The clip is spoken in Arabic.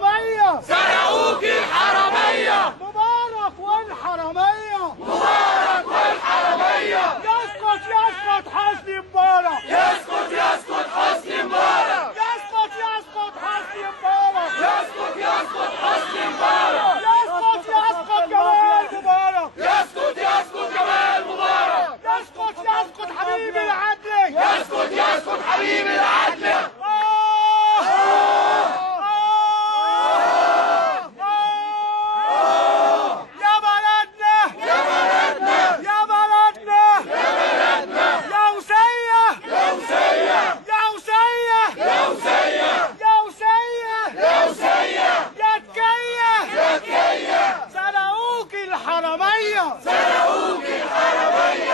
الحرامية سرقوك الحرامية مبارك والحرامية مبارك والحرامية يسقط يسقط حسني مبارك يسقط يسقط حسني مبارك يسقط يسقط حسني مبارك يسقط يسقط حسني مبارك يسقط يسقط جمال مبارك يسقط يسقط جمال مبارك يسقط يسقط حبيب العدل يسقط يسقط حبيب العدل سرقوك الحرامية سرقوك الحرامية